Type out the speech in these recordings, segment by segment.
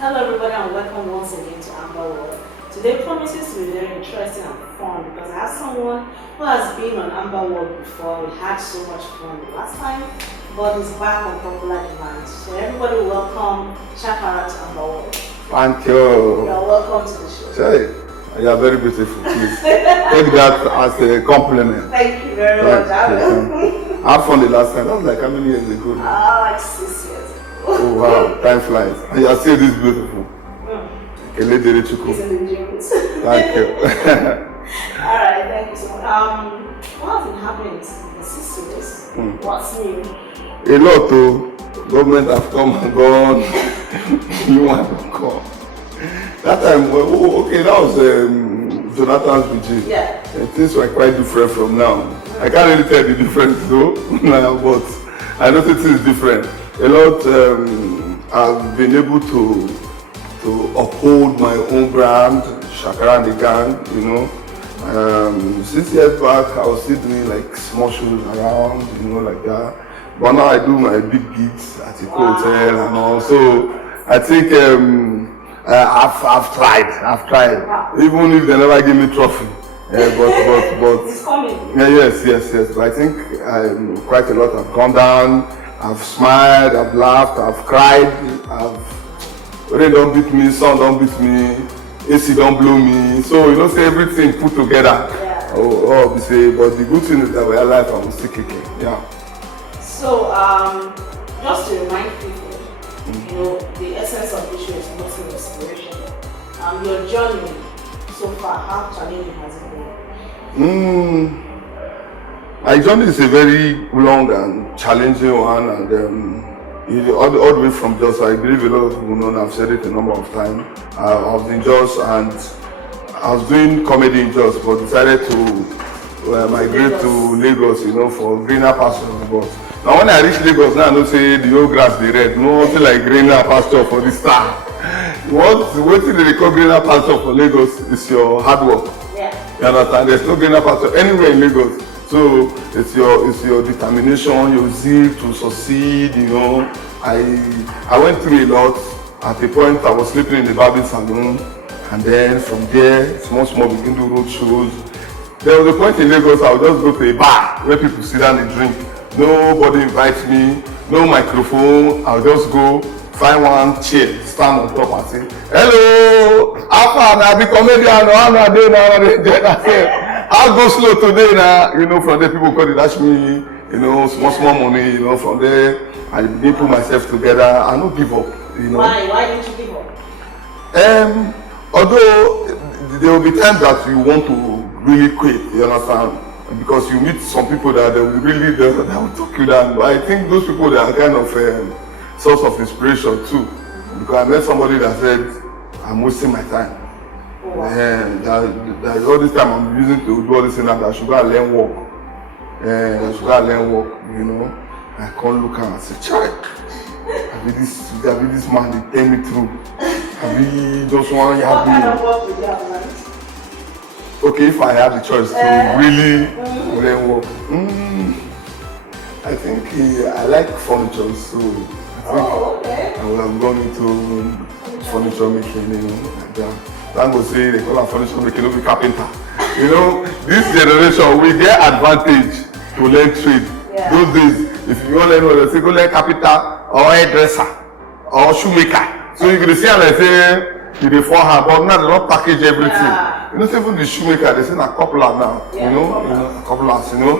Hello everybody and welcome once again to AmberWorld. Today promises to be very interesting and fun because I have someone who has been on AmberWorld before. We had so much fun the last time, but he's back on popular demand. So everybody welcome Shakara to AmberWorld. Thank you. You are welcome to the show. Hey, you are very beautiful, please. Take that as a compliment. Thank you very much. I had fun the last time. That was like how many years ago? Like 6 years ago. Oh wow, time flies. And you are still this beautiful. He's in the dreams. Thank you. Alright, thank you so much. What has been happening in the 6 years? What's new? A lot though. Government have come and gone. New one have come. That time, okay, that was Jonathan's regime. Yeah. Things were quite different from now. I can't really tell the difference though, but I know things is different. A lot I've been able to uphold my own brand, Shakara and the gang, you know. 6 years back I was still doing like small shows around, you know, like that. But now I do my big gigs at the hotel and all. So I think I've tried. Wow. Even if they never give me trophy. But it's coming. Yeah, yes. But I think quite a lot have gone down. I've smiled, I've laughed, I've cried, rain don't beat me, sun don't beat me, AC don't blow me. So you know, say everything put together. Yeah. But the good thing is that we're alive and we're still kicking. Yeah. So just to remind people, you know, the essence of the show is mostly inspiration. Your journey so far, how challenging has it been? My journey is a very long and challenging one, and all the way from Jos, I believe a lot of people know, and I've said it a number of times. I was in Jos and I was doing comedy in Jos, but decided to migrate to Lagos, you know, for greener pastures. But now when I reach Lagos, now I know say the old grass be red, no nothing like greener pasture for this star. What they call greener pasture for Lagos is your hard work. Yeah. You understand? There's no greener pasture anywhere in Lagos. So it's your determination, your zeal to succeed, you know. I went through a lot. At a point I was sleeping in the barbing salon, and then from there, small begin to road shows. There was a point in Lagos I would just go to a bar where people sit down and drink. Nobody invites me, no microphone. I'll just go find one chair, stand on top and say, "Hello, how far I be comedian? I say, I'll go slow today now." You know, from there people come to dash me, you know, small money, you know, from there I begin put myself together. I don't give up, you know. Why didn't you give up? Although there will be times that you want to really quit, you understand? Because you meet some people that they will talk you down. But I think those people, they are kind of source of inspiration too. Because I met somebody that said, "I'm wasting my time." And that all this time I'm using to do all this thing, and I should go and learn work. You know. I can't look at and say, "Child, I be this man, they tell me through. I be just one What kind of work would you have learned? Okay, if I have the choice to really learn work, I think I like furniture, so I would have gone into furniture making, you know, like that. Thank God say they call it furniture making, no be carpenter. You know, this generation, we get advantage to learn trade. Yeah. Those days, if you want to learn, they say go learn carpenter or hairdresser or shoemaker. So you can see how they say you dey forehand, but now they don't package everything. Yeah. You know, even the shoemaker, they say a coupler now. Yeah, you know, couplers, you know,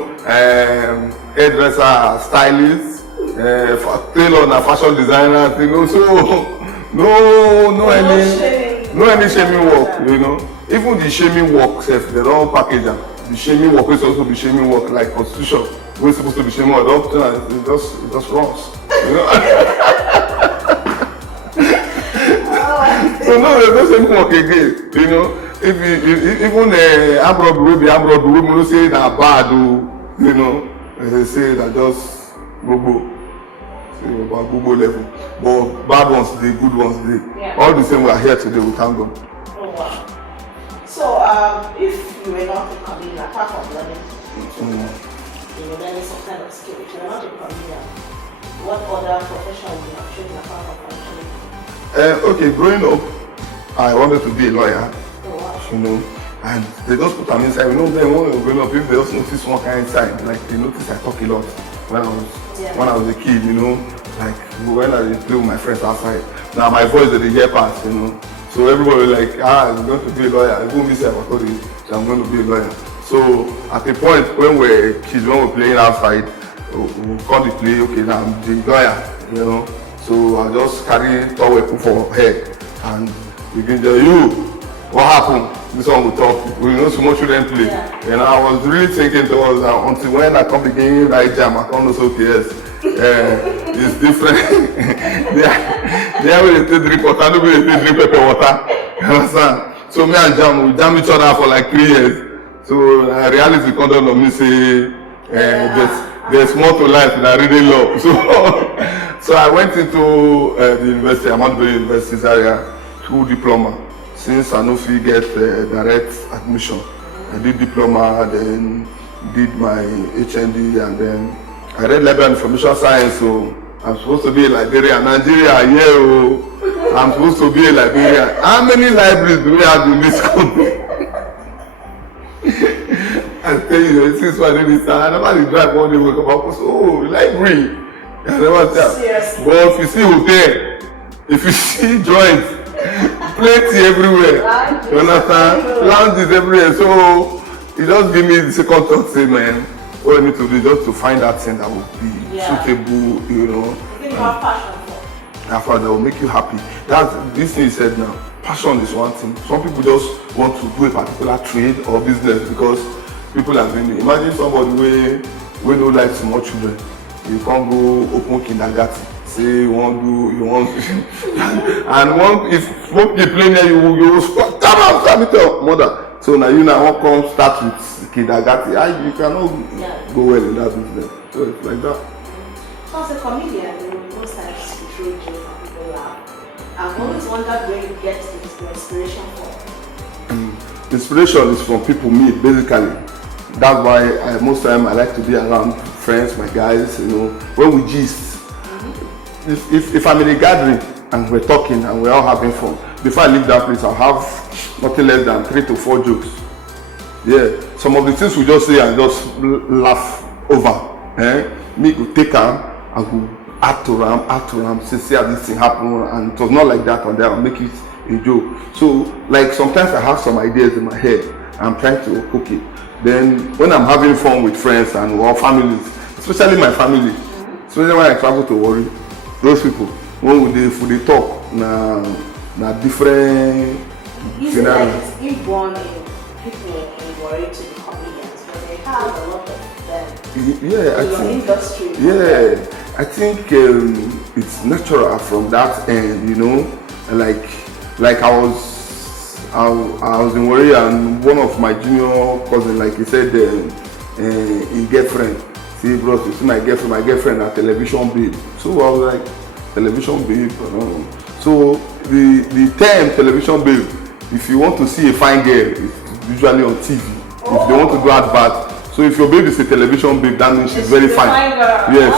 hairdresser, stylist, tailor, and fashion designer, you know. So no any shaming work, you know. Even the shaming work, they don't package them. The shaming work is also be shaming work, like prostitution. We're supposed to be shaming work, it just runs. You know? So no, there's no shaming work again. You know, even AmberWorld, we don't say that bad, you know. They say that just go. About Google level, but bad ones the good ones they. Yeah. All the same, we are here today. We thank God. Oh wow. So if you were not a comedian, apart from learning, you know, learning some kind of skill, if you were not a comedian, what other profession would you have chosen apart from comedian? Okay, growing up, I wanted to be a lawyer, Oh, you know, and they just put them inside. You know, then when we were growing up, if they just notice one kind of sign, like they notice I talk a lot when I was a kid, you know, like when I play with my friends outside. Now my voice that they hear pass, you know. So everybody was like, I'm going to be a lawyer. I won't miss it, I'm going to be a lawyer. So at a point when we're kids, when we're playing outside, we call the play, okay, now I'm the lawyer, you know. So I just carry towel for head and begin to you, what happened? This one will talk. We know so much children play. Yeah. And I was really thinking towards that until when I come begin right jam, I come know so yes. It's different. They will drink water, nobody drink pepper water. You understand? So me and Jam, we jam each other for like 3 years. So reality come down on me say there's more to life than reading law. So I went into the university, AmberWorld University's area, through diploma. Since I know if you get direct admission, I did diploma, then did my HND, and then I read Library and Information Science. So I'm supposed to be a librarian. Nigeria, yeah, I'm supposed to be a librarian. How many libraries do we have in this country? I tell you, since I did this, I never drive one day, wake up, I was, oh, library. I never tell. But if you see hotel, if you see joints, plenty everywhere. You understand? Lounges everywhere. So it just give me the second thought, say, man, what I need to do is just to find that thing that will be suitable, you know. You think you have passion for? That will make you happy. That's this thing you said now. Passion is one thing. Some people just want to do a particular trade or business because people have been. Imagine somebody where no like small children. You can't go open kindergarten. Say you want and one if one people play there you will stop tell mother. So now you now want come start with kindergarten. You cannot go well in that business. So it's like that. So as a comedian, you know, most times you throw jokes and people laugh. I've always wondered where you get your inspiration from. Inspiration is from people meet basically. That's why most time I like to be around friends, my guys, you know, when we gist. If I'm in a gathering and we're talking and we're all having fun, before I leave that place, I'll have nothing less than 3 to 4 jokes. Yeah, some of the things we just say and just laugh over. Me go take them, I go add to them, see how this thing happen, and it was not like that, and then I'll make it a joke. So, like sometimes I have some ideas in my head, I'm trying to cook it. Then when I'm having fun with friends and our families, especially my family, especially when I travel to Warri, those people, when they talk, na different scenarios. It's inborn in people in Warri to be comedians, but they have a lot of them. Yeah, in your industry. Yeah, I think it's natural from that end, you know. Like I was in Warri and one of my junior cousins, like he said, his girlfriend. See, bro, you see my girlfriend at television babe. So I was like, television babe. So the term television babe, if you want to see a fine girl, it's usually on TV. If they want to do advert. So if your babe is a television babe, that means she's very fine. Yes.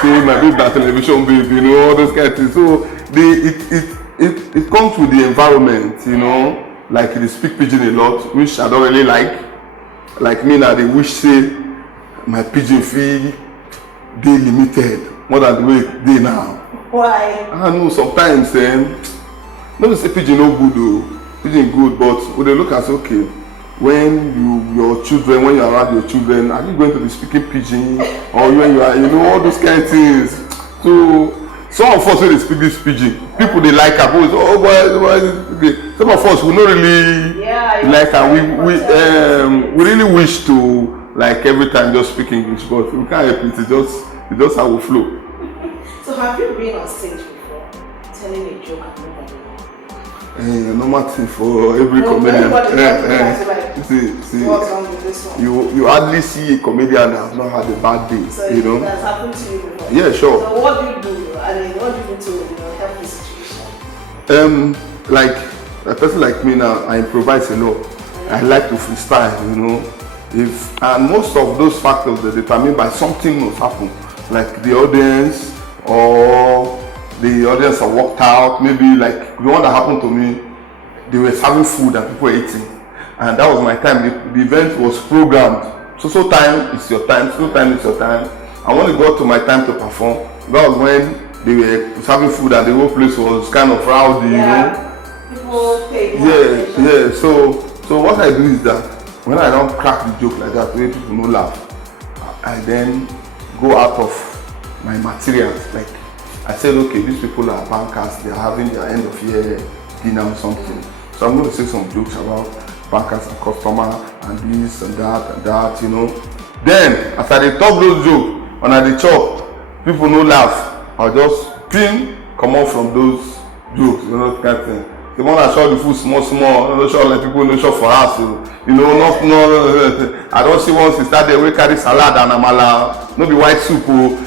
See, my babe is television babe, you know, all those kind of things. So it comes with the environment, you know. Like they speak pidgin a lot, which I don't really like. Like me now, they wish say my pidgin fee they limited more than the way they now. Why? I know sometimes no say pidgin no good though. Pidgin good, but when they look and say okay, when you're around your children, are you going to be speaking pidgin or when you are, you know, all those kind of things. So some of us when they speak this pidgin, people they like our voice. Oh boy, some of us we not really like her. We really wish to like every time just speak English, but we can't help it. It's just how we flow. So have you been on stage before, telling a joke and nobody knows? Normal thing for every comedian. See, what's wrong with this one? You hardly see a comedian that has not had a bad day. So you know. That's happened to you before. Yeah, sure. So what do you do? I mean, what do you do to help the situation? Like a person like me now, I improvise a lot. I like to freestyle, you know. And most of those factors are determined by something must happen, like the audience or the audience are walked out. Maybe like the one that happened to me, they were serving food and people were eating, and that was my time. The event was programmed. So time is your time. So time is your time. And when it got to my time to perform, that was when they were serving food and the whole place was kind of rowdy, you know. People pay Yeah. So what I do is that when I don't crack the joke like that, where people no laugh, I then go out of my materials. Like I said, okay, these people are bankers. They are having their end of year dinner or something. So I'm going to say some jokes about bankers and customer and this and that, you know. Then after they talk those jokes, when I dey chop, people no laugh. I'll just come off from those jokes, you know, kind of thing. The one I show the food small, no show like people no show for us, you know, no. I don't see one sister there we carry salad and amala, no be white soup.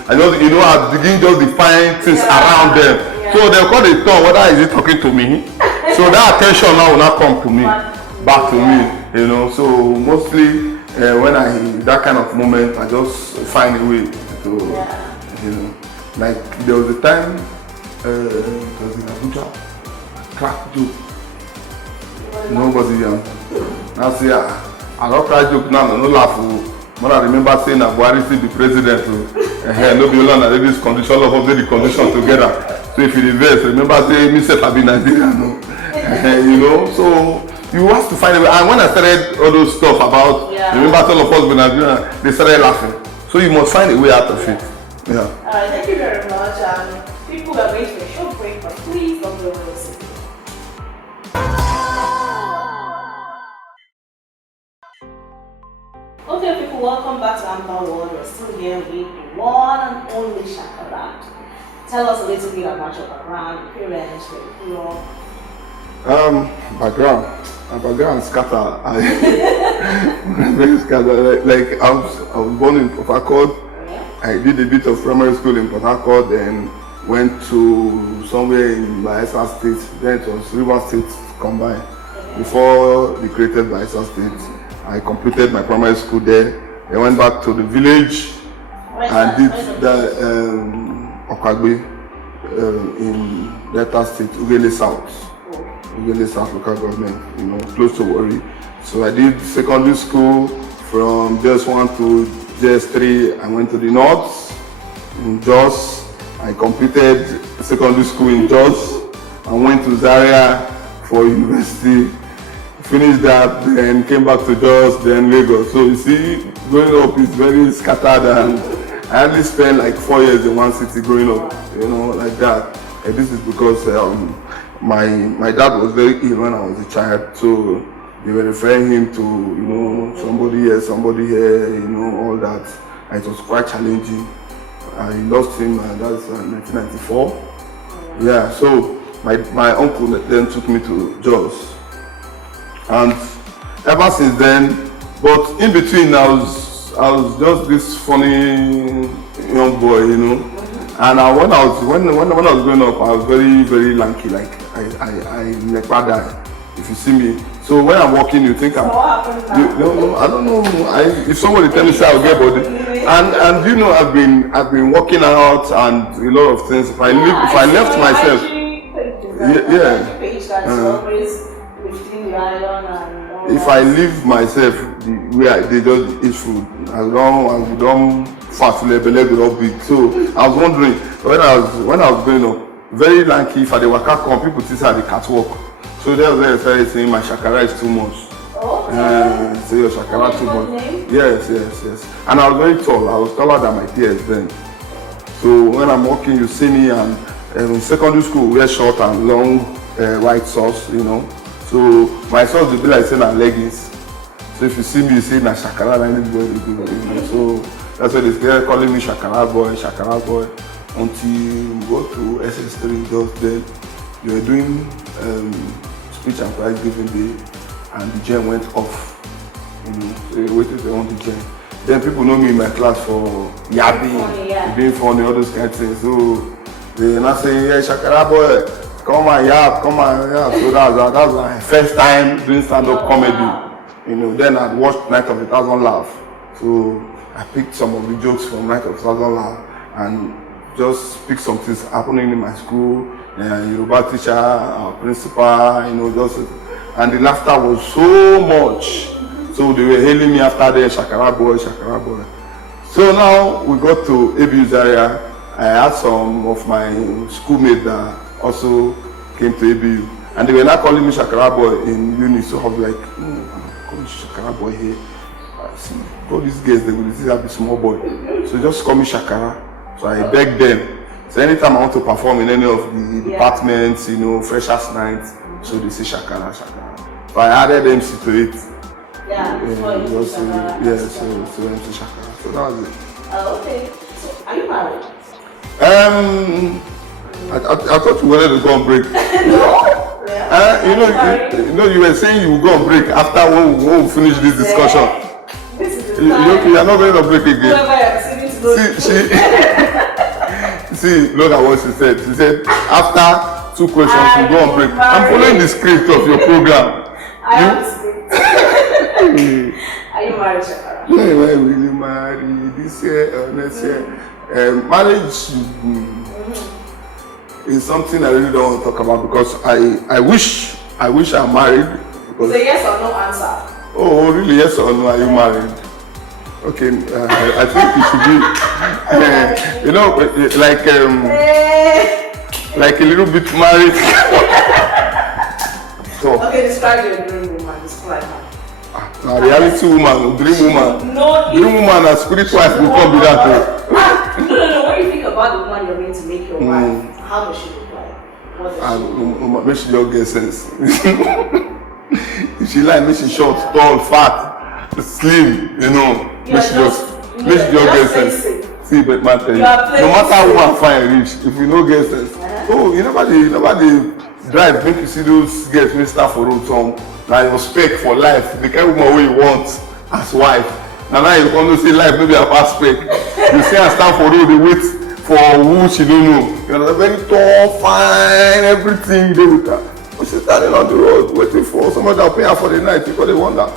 I just, you know, I begin just define things around them. Yeah. So they call the tongue, whether is it talking to me? So that attention now will not come to me, back to me, you know. So mostly when that kind of moment, I just find a way to, you know, like there was a time, it was in Abuja, crack joke. Nobody now say, I don't crack joke now, no laugh. When I remember saying that Buhari still the president, no be alone, that this condition, all of the condition together. So if you reverse, remember say, me self I be Nigerian, no? You know, so you have to find a way. And when I started all those stuff about, remember all of us be Nigerian, they started laughing. So you must find a way out of it. Yeah. Alright, thank you very much. People are waiting for a short break, but please don't go away. Okay, people, welcome back to AmberWorld. We're still here with the one and only Shakara. Tell us a little bit about your background, your parents, where you grew up. My background is Shakara. Very Shakara. Like I was born in Port Harcourt. I did a bit of primary school in Port Harcourt, then went to somewhere in Bayelsa State. Then it was River State combined. Before they created Bayelsa State, I completed my primary school there. I went back to the village and did the Okagbe in Delta State, Ugele South local government, you know, close to Warri. So I did secondary school from JS1 to JS3. I went to the north in Jos. I completed secondary school in Jos. I went to Zaria for university. Finished that, then came back to Jos, then Lagos. So you see, growing up is very scattered, and I only spent like 4 years in one city growing up, you know, like that. And this is because my dad was very ill when I was a child, so they were referring him to, you know, somebody here, you know, all that. And it was quite challenging. I lost him, that's 1994. Yeah, so my uncle then took me to Jos. And ever since then, but in between I was just this funny young boy, you know. And when I was growing up, I was very, very lanky, like I never die. If you see me, so when I'm walking, you think I'm. What happened now? No, I don't know. If somebody tell me, say I'll get body. And you know, I've been working out and a lot of things. If I left myself, if I leave myself where they just eat food, as long as we don't fat level will not big. So I was wondering when I was growing up, very lanky. If I dey waka come, people think I dey catwalk. So that's why I started saying my Shakara is too much. Say your Shakara too much. Yes. And I was very tall. I was taller than my peers then. So when I'm walking, you see me, and in secondary school we wear short and long white socks, you know. So my socks will be like saying leggings. So if you see me, you say na Shakara, I need to do, you know. So that's why they started calling me Shakara boy. Until we go to SS3, just then we were doing speech and prize giving day, and the gen went off. You know, so they waited on the gen. Then people know me in my class for yapping, being funny, all those kind of things. So they not saying, yeah, Shakara boy, come and yap. So that was my first time doing stand-up comedy. You know, then I'd watched Night of 1,000 Laugh. So I picked some of the jokes from Night of 1,000 Laugh, and just pick some things happening in my school, Yoruba teacher, our principal, just, and the laughter was so much. So they were hailing me after the Shakara boy, Shakara boy. So now we got to ABU Zaria. I had some of my schoolmates that also came to ABU, and they were not calling me Shakara boy in uni. So I was like, I'm calling Shakara boy here. See, all these guys, they will see I'm a small boy. So just call me Shakara. So I begged them. So anytime I want to perform in any of the departments, freshers night, so they say Shakara, Shakara. So I added MC to it. So MC Shakara. So that was it. Okay. So are you married? I thought you wanted to go on break. No. You were saying you will go on break after when we finish this discussion. This is the You are not going to break again. See, look at what she said. She said, after 2 questions, you go on break. I'm following the script of your program. I am the script. Are you married, Shakara? When will you marry? This year or next year? Marriage is something I really don't want to talk about because I wish I'm married. It's a yes or no answer. Oh, really? Yes or no? Are you married? Okay, I think you should be, like a little bit married. So, okay, describe your dream woman. Describe her. A reality woman, dream woman. No, dream woman and spirit wife will come with that. No. When you think about the woman you're going to make your wife, how does she look like? What does she make she just get sense. If she like, make she short, tall, fat, slim, make she just get sense. See, but man, no matter how woman fine rich, if you no get sense, you nobody drive make you see those girls wey stand for road some na your spec for life, the kind of woman wey you want as wife. Now you come to say life no be about spec. You see her stand for road, dey wait for who she don't know. Very tall, fine, everything dey with her. But she's standing on the road waiting for somebody that will pay her for the night because they wonder.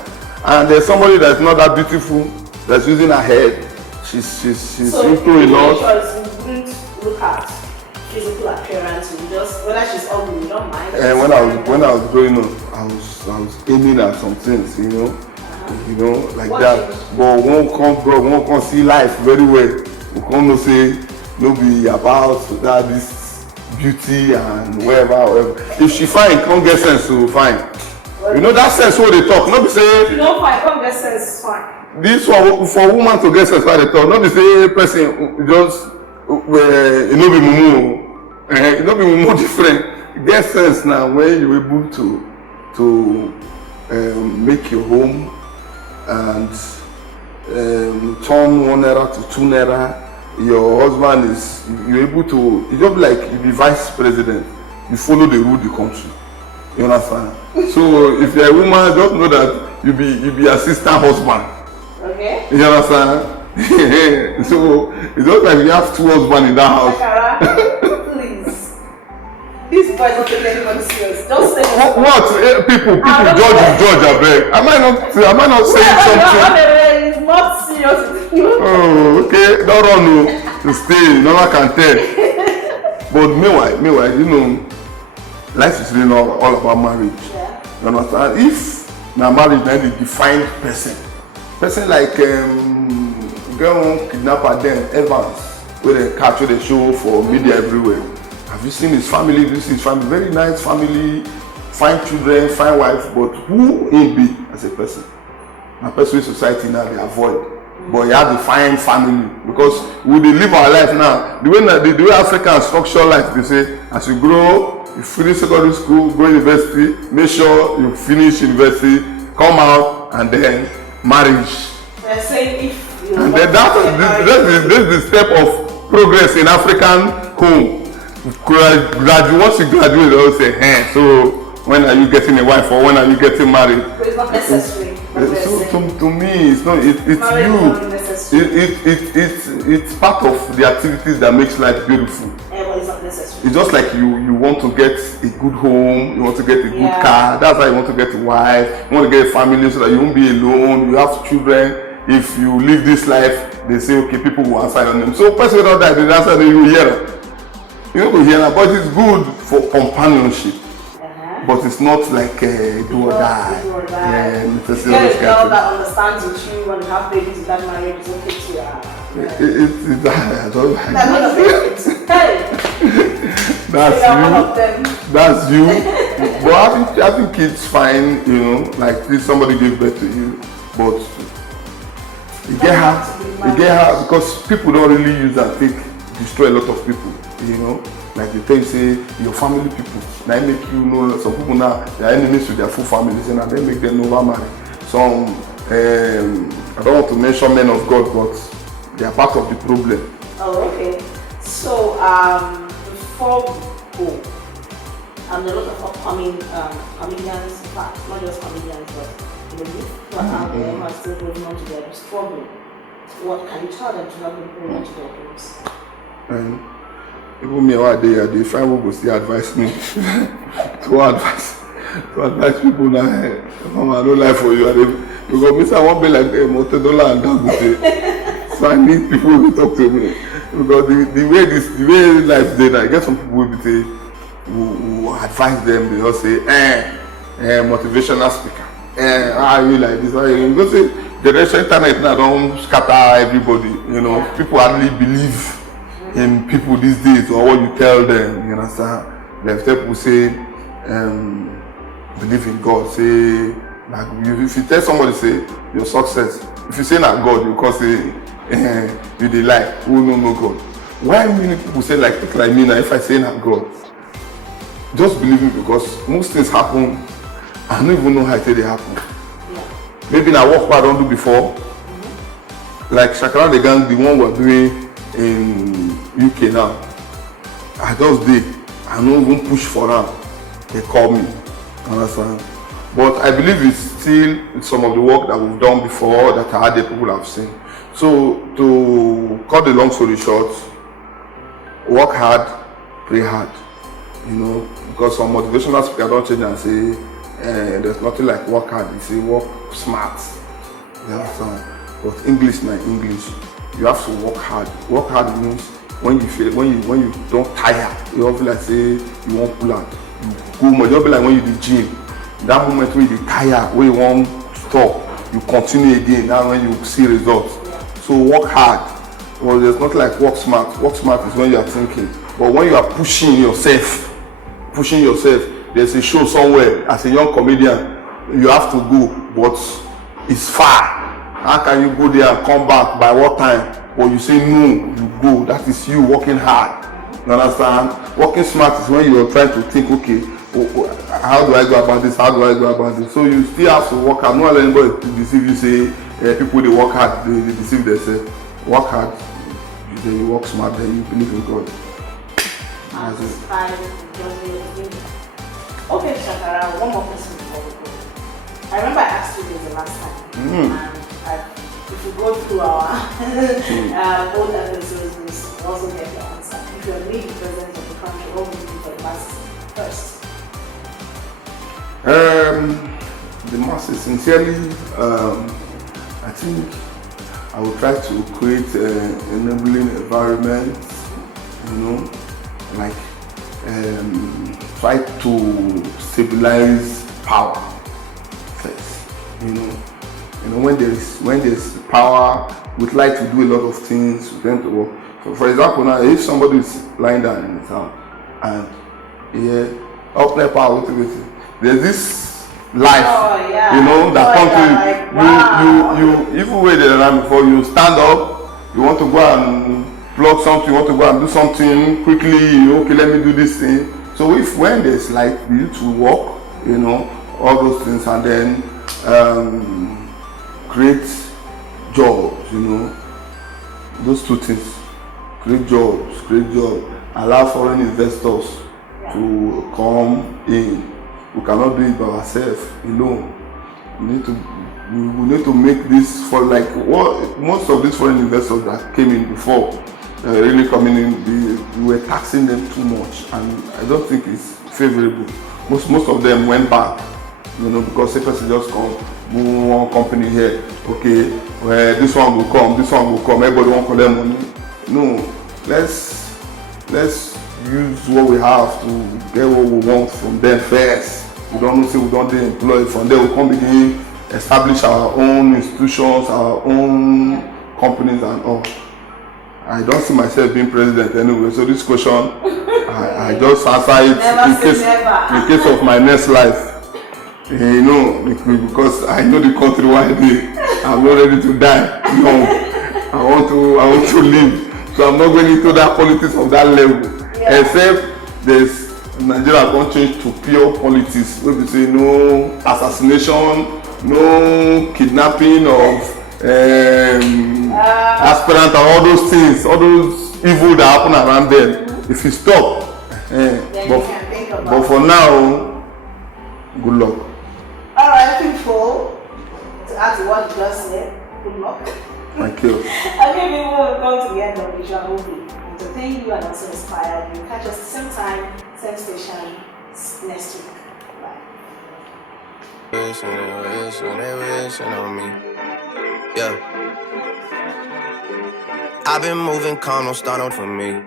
And there's somebody that's not that beautiful that's using her head. She's so into a lot. So you wouldn't look at physical appearance, you just whether she's ugly, you don't mind. And when I was growing up, I was aiming at some things, like what that. But one can see life very well. We can't say no be about that this beauty and whatever. If she fine, can't get sense to fine. That sense what they talk. Not be say. If you don't fine, can't get sense fine. This one for woman to get sense what they talk. Not be say person just be mumu. Be mumu different. Get sense now when you able to make your home and turn 1 naira to 2 naira. Your husband you're able to, it's just like you be vice president, you follow the rule the country. You understand? So if you're a woman, just know that you be assistant husband. Okay. You understand? So it's just like you have 2 husbands in that house. Shakara, please. This boy don't take anybody serious. Just say what? People judge a beg. Am I not saying something? It's not serious. Oh, okay. Don't run to stay. No one can tell. But meanwhile, life is really all about marriage. Yeah. You understand? If now marriage now the defined person like girl kidnapper then Evans, where they capture the show for media everywhere. Have you seen his family? This is his family, very nice family, fine children, fine wife. But who he be as a person? A person in society now they avoid. But you have to find family because we dey live our life now. The way Africans structure life, they say as you grow, you finish secondary school, go university, make sure you finish university, come out, and then marriage. They're saying if you and then this is the step of progress in African home. Once you graduate, they will say, hey, so when are you getting a wife or when are you getting married? But it's not necessary. So to me, it's not. It's part of the activities that makes life beautiful. But it's not necessary. It's just like you want to get a good home, you want to get a good car. That's why you want to get a wife. You want to get a family so that you won't be alone. You have children. If you live this life, they say, okay, people will answer your name. So person without that, they answer, you will hear them. You know, hear them, but it's good for companionship. But it's not like do or die. Yeah, it's a girl that understands with you when you have babies with that marriage, it's okay to I don't like That's you. But I think it's fine, you know, like if somebody gave birth to you, but you get hard because people don't really use that thing, destroy a lot of people, you know. Like they tell you, say, your family people, now make you know, some people now, they are enemies with their full families and they make them over marry. Some, I don't want to mention men of God, but they are part of the problem. Oh, okay. So, before we go, a lot of upcoming comedians, in fact, not just comedians, but the youth who are out there who are still holding on to their struggle. What can you tell them to help them hold on to their dreams? Even me, what they find will go still advise me to advise people now. Mama, I don't lie for you. Because I won't be like $1 and that. So I need people to talk to me. Because the way life is, I get some people who advise them. They just say, motivational speaker. How are you like this? Because the internet now don't scatter everybody. You know, people hardly believe in people these days or what you tell them, you understand? Like people say, believe in God, say, like if you tell somebody, say, your success, if you say not God, you can say, you dey lie, who no God. Why many people say like me now, if I say not God? Just believe me because most things happen, I don't even know how they happen. Yeah. Maybe I work what I don't do before, like Shakara the gang, the one we're doing in UK now, I just did. I don't even push for them. They call me, understand? But I believe it's still some of the work that we've done before that other people have seen. So to cut the long story short, work hard, pray hard. You know, because some motivational speaker don't change and say there's nothing like work hard. They say work smart. You understand? But English, my English. You have to work hard. Work hard means when you feel when you don't tire, you don't feel like say you won't pull out. You go more. You don't feel like when you do gym. That moment when you tire, when you won't stop, you continue again. That's when you see results. So work hard. Well, there's not like work smart. Work smart is when you are thinking. But when you are pushing yourself, there's a show somewhere as a young comedian, you have to go, but it's far. How can you go there and come back by what time? Or you say no, you go. That is you working hard. You understand? Working smart is when you are trying to think, okay, how do I go about this? How do I go about this? So you still have to work hard. Not let anybody deceive you, say people they work hard, they deceive themselves. Work hard, then you work smart, then you believe in God. Okay, Shakara, one more question before we go. I remember I asked you this the last time. And if you go through our old episodes, we also get the answer. If you're really president of the country, what would you do for the masses first? The masses, sincerely, I think I will try to create an enabling environment, you know, like try to stabilize power first, you know. You know, when there's power, we'd like to do a lot of things with them to work. So for example, now if somebody is lying down in his house and up there power, there's this life, you know, that comes to you even wait there before you stand up, you want to go and plug something, you want to go and do something quickly, okay, let me do this thing. So when there's like you to work, you know, all those things, and then create jobs, you know, those two things, create jobs, allow foreign investors to come in. We cannot do it by ourselves, you know. We need to make this for like what most of these foreign investors that came in before really coming in, we were taxing them too much, and I don't think it's favorable. Most of them went back, You know, because a person just come, one company here, okay, well, this one will come, everybody want collect money. No, let's use what we have to get what we want from them first. We don't know, say we don't employ, from there we come begin establish our own institutions, our own companies and all. I don't see myself being president anyway, so this question, I just answer it in case of my next life. You know, because I know the country where I live. I'm not ready to die. No, I want to live. So I'm not going into that politics of that level. Yeah. Except there's Nigeria won't change to pure politics. Where we say no assassination, no kidnapping of aspirant and all those things, all those evil that happen around them. If you stop, but for now, good luck. Alright, people, to add to what you just said, good luck. Thank you. Okay, people, we've come to the end of the show. And to thank you and also inspire you. Catch us at the same time, same station next week. Bye. Wishing on me. Yeah. I've been moving calm, don't start on for me.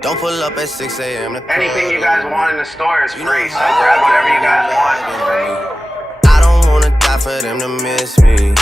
Don't pull up at 6 a.m. Anything you guys want in the store is free, so grab whatever you guys want. I don't wanna die for them to miss me.